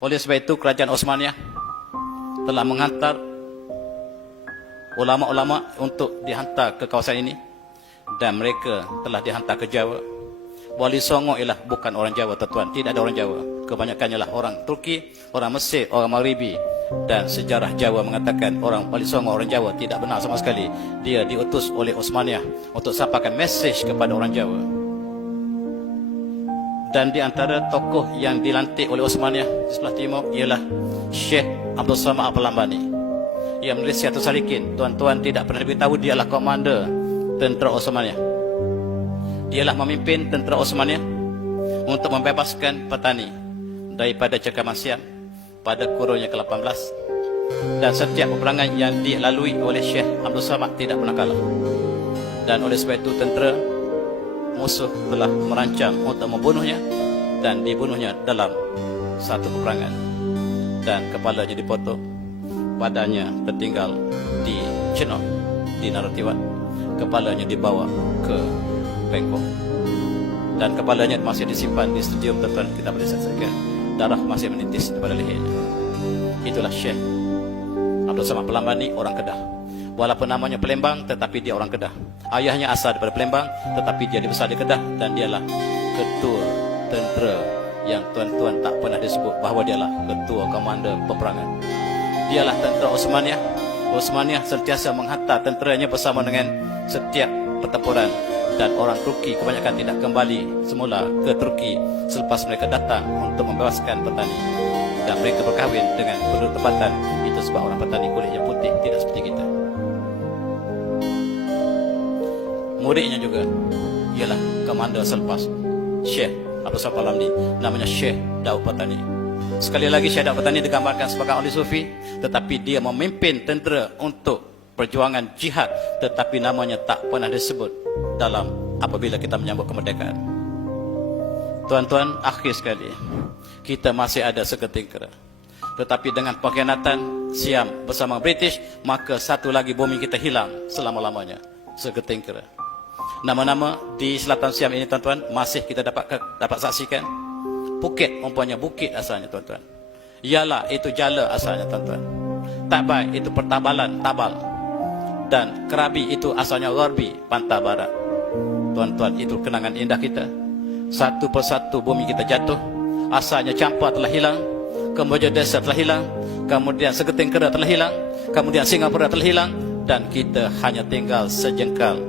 Oleh sebab itu kerajaan Osmaniyah telah menghantar ulama-ulama untuk dihantar ke kawasan ini, dan mereka telah dihantar ke Jawa. Wali Songo ialah bukan orang Jawa, tuan-tuan, tidak ada orang Jawa. Kebanyakannya lah orang Turki, orang Mesir, orang Maghribi. Dan sejarah Jawa mengatakan orang Wali Songo orang Jawa tidak benar sama sekali. Dia diutus oleh Osmaniyah untuk sampaikan mesej kepada orang Jawa. Dan di antara tokoh yang dilantik oleh Osmaniyah di sebelah timur ialah Syekh Abdul Samad Al-Lambani. Ia menulis Syiatus Salikin. Tuan-tuan tidak pernah diberitahu dia adalah komander tentera Osmaniyah. Dialah memimpin tentera Osmaniyah untuk membebaskan petani daripada cengkaman Siam pada kurunnya ke-18. Dan setiap peperangan yang dilalui oleh Syekh Abdul Samad tidak pernah kalah. Dan oleh sebab itu tentera musuh telah merancang untuk membunuhnya, dan dibunuhnya dalam satu peperangan. Dan kepalanya dipotong, badannya tertinggal di Chenok, di Narathiwat. Kepalanya dibawa ke Bangkok, dan kepalanya masih disimpan di stadium, tuan-tuan. Kita boleh saksikan darah masih menitis daripada lehernya. Itulah Syekh Abdul Samad Al-Lambani, orang Kedah. Walaupun namanya Palembang, tetapi dia orang Kedah. Ayahnya asal daripada Palembang, tetapi dia dibesar di Kedah, dan dialah ketua tentera yang tuan-tuan tak pernah disebut bahawa dialah ketua komander peperangan. Dialah tentera Osmaniyah. Osmaniyah sentiasa menghantar tenteranya bersama dengan setiap pertempuran, dan orang Turki kebanyakan tidak kembali semula ke Turki selepas mereka datang untuk membebaskan petani, dan mereka berkahwin dengan penduduk tempatan. Itu sebab orang petani kulitnya putih, tidak seperti kita. Muridnya juga ialah komander selepas Syekh Abdul Samad Al-Lambani, namanya Syekh Daud Patani. Sekali lagi Syekh Daud Patani digambarkan sebagai ahli sufi, tetapi dia memimpin tentera untuk perjuangan jihad, tetapi namanya tak pernah disebut dalam apabila kita menyambut kemerdekaan. Tuan-tuan, akhir sekali, kita masih ada seketing kera. Tetapi dengan pengkhianatan Siam bersama British, maka satu lagi bumi kita hilang selama-lamanya, seketing kera. Nama-nama di selatan Siam ini, tuan-tuan, masih kita dapat saksikan. Phuket umpamanya bukit asalnya, tuan-tuan. Yala itu jala asalnya, tuan-tuan. Tabai itu pertabalan, tabal. Dan Krabi itu asalnya Gharbi, pantai barat. Tuan-tuan, itu kenangan indah kita. Satu persatu bumi kita jatuh. Asalnya Champa telah hilang, Kamboja Desa telah hilang, kemudian seketing kera telah hilang, kemudian Singapura telah hilang, dan kita hanya tinggal sejengkal,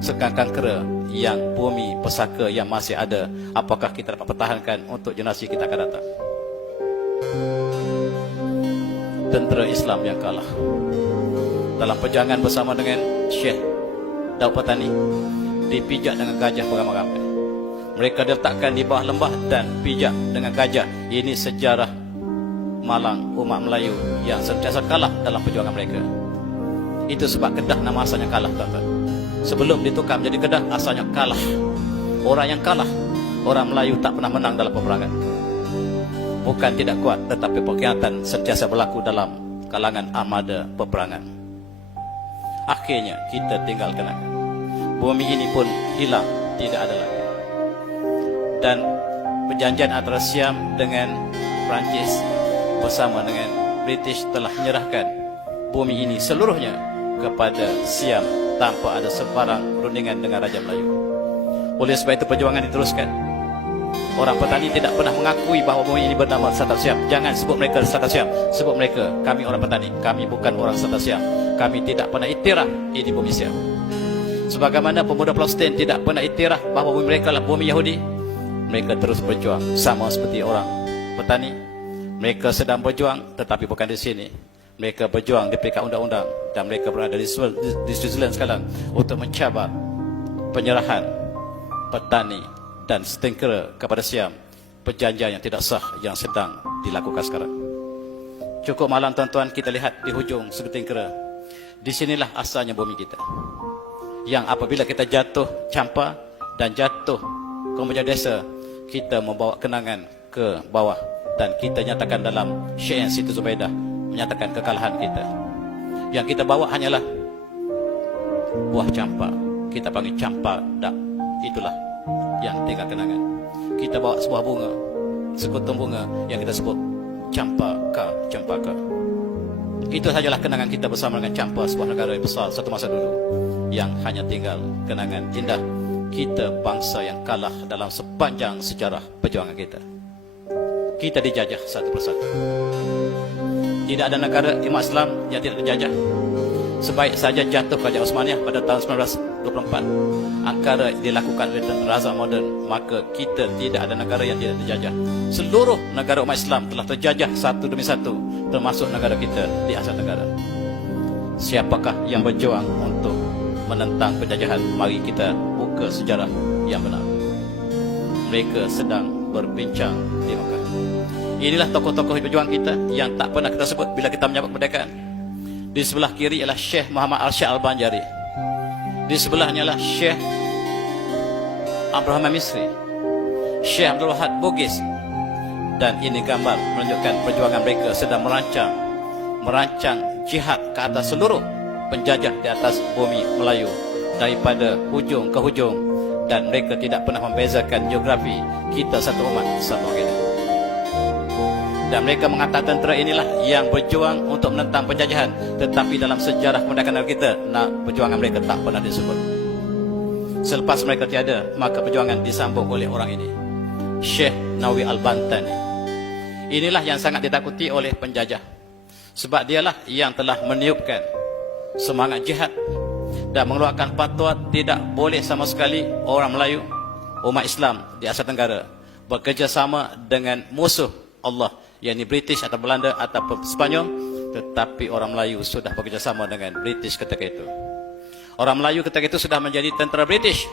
sekangkang kera yang bumi pesaka yang masih ada. Apakah kita dapat pertahankan untuk generasi kita akan datang? Tentera Islam yang kalah dalam perjalanan bersama dengan Syekh Daud Patani, dipijak dengan gajah beramai-ramai. Mereka diletakkan di bawah lembah dan pijak dengan gajah. Ini sejarah malang umat Melayu yang sentiasa kalah dalam perjuangan mereka. Itu sebab Kedah nama asalnya kalah, tuan-tuan. Sebelum ditukar menjadi Kedah, asalnya kalah. Orang yang kalah, orang Melayu tak pernah menang dalam peperangan. Bukan tidak kuat, tetapi pengkhianatan sentiasa berlaku dalam kalangan armada peperangan. Akhirnya kita tinggal kenangan. Bumi ini pun hilang, tidak ada lagi. Dan perjanjian antara Siam dengan Perancis bersama dengan British telah menyerahkan bumi ini seluruhnya kepada Siam tanpa ada sebarang rundingan dengan Raja Melayu. Oleh sebab itu perjuangan diteruskan. Orang petani tidak pernah mengakui bahawa bumi ini bernama Satan Siam. Jangan sebut mereka Satan Siam. Sebut mereka, kami orang petani. Kami bukan orang Satan Siam. Kami tidak pernah iktiraf ini bumi Siam. Sebagaimana pemuda Palestin tidak pernah iktiraf bahawa bumi mereka adalah bumi Yahudi, mereka terus berjuang sama seperti orang petani. Mereka sedang berjuang, tetapi bukan di sini. Mereka berjuang di peringkat undang-undang, dan mereka berada di Switzerland sekarang untuk mencabar penyerahan petani dan setengkera kepada Siam. Perjanjian yang tidak sah yang sedang dilakukan sekarang. Cukup malam, tuan-tuan, kita lihat di hujung seketing kera. Di sinilah asalnya bumi kita, yang apabila kita jatuh Champa dan jatuh Kamboja Desa, kita membawa kenangan ke bawah, dan kita nyatakan dalam syair Siti Zubaidah menyatakan kekalahan kita. Yang kita bawa hanyalah buah campa. Kita panggil campa dak. Itulah yang tinggal kenangan. Kita bawa sebuah bunga, sekutum bunga yang kita sebut Cempaka. Itu sajalah kenangan kita bersama dengan Campa, sebuah negara yang besar satu masa dulu, yang hanya tinggal kenangan indah kita bangsa yang kalah dalam sepanjang sejarah perjuangan kita. Kita dijajah satu persatu. Tidak ada negara umat Islam yang tidak dijajah. Sebaik saja jatuh Kerajaan Osmaniyah pada tahun 1924, angkara dilakukan oleh tentera moden, maka kita tidak ada negara yang tidak dijajah. Seluruh negara umat Islam telah terjajah satu demi satu, termasuk negara kita di Asia Tenggara. Siapakah yang berjuang untuk menentang penjajahan? Mari kita buka sejarah yang benar. Mereka sedang berbincang di Mekah. Inilah tokoh-tokoh berjuang kita yang tak pernah kita sebut bila kita menyambut kemerdekaan. Di sebelah kiri ialah Syekh Muhammad Arsyad Al-Banjari. Di sebelahnya ialah Syekh Abraham Misri, Syekh Abdul Wahab Bugis. Dan ini gambar menunjukkan perjuangan mereka sedang merancang jihad ke atas seluruh penjajah di atas bumi Melayu, daripada hujung ke hujung. Dan mereka tidak pernah membezakan geografi. Kita satu umat, satu agama. Dan mereka mengatakan tentera inilah yang berjuang untuk menentang penjajahan. Tetapi dalam sejarah kemerdekaan kita, perjuangan mereka tak pernah disebut. Selepas mereka tiada, maka perjuangan disambung oleh orang ini, Syekh Nawawi Al-Bantani. Inilah yang sangat ditakuti oleh penjajah, sebab dialah yang telah meniupkan semangat jihad dan mengeluarkan fatwa tidak boleh sama sekali orang Melayu, umat Islam di Asia Tenggara, bekerjasama dengan musuh Allah, yakni British atau Belanda atau Spanyol. Tetapi orang Melayu sudah bekerjasama dengan British ketika itu. Orang Melayu ketika itu sudah menjadi tentera British.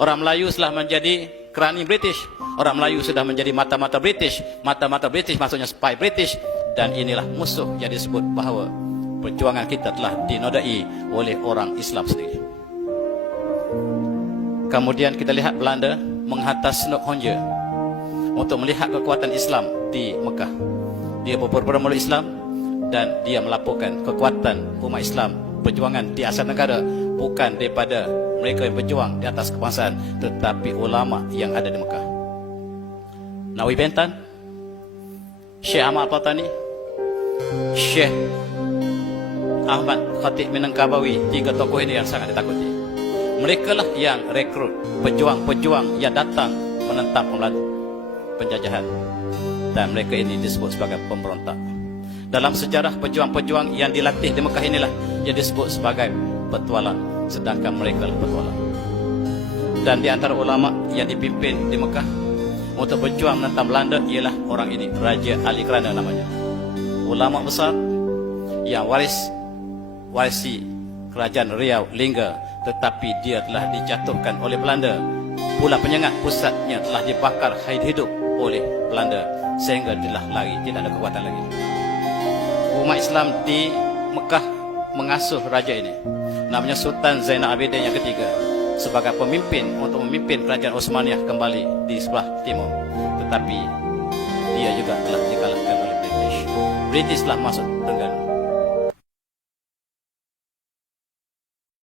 Orang Melayu telah menjadi kerani British. Orang Melayu sudah menjadi mata-mata British. Mata-mata British maksudnya spy British. Dan inilah musuh yang disebut bahawa perjuangan kita telah dinodai oleh orang Islam sendiri. Kemudian kita lihat Belanda menghantar Snoek Honje untuk melihat kekuatan Islam di Mekah. Dia berperang oleh Islam dan dia melaporkan kekuatan umat Islam perjuangan di Asia Tenggara bukan daripada mereka yang berjuang di atas kebangsaan, tetapi ulama yang ada di Mekah. Nawawi Bentan, Syekh Ahmad Al-Fatani, Syekh Ahmad Khatib Minangkabawi, tiga tokoh ini yang sangat ditakuti. Mereka lah yang rekrut pejuang-pejuang yang datang menentang penjajahan, dan mereka ini disebut sebagai pemberontak. Dalam sejarah pejuang-pejuang yang dilatih di Mekah inilah yang disebut sebagai petualang, sedangkan mereka lah petualang. Dan di antara ulama yang dipimpin di Mekah untuk berjuang menentang Belanda ialah orang ini, Raja Ali Krana namanya. Ulama besar yang warisi kerajaan Riau Lingga, tetapi dia telah dijatuhkan oleh Belanda. Pulau Penyengat pusatnya telah dibakar hidup oleh Belanda sehingga telah lari, tidak ada kekuatan lagi. Umat Islam di Mekah mengasuh raja ini, namanya Sultan Zainal Abidin yang ketiga, sebagai pemimpin untuk memimpin kerajaan Osmaniyah kembali di sebelah timur. Tetapi dia juga telah dikalahkan oleh British. British telah masuk Terengganu.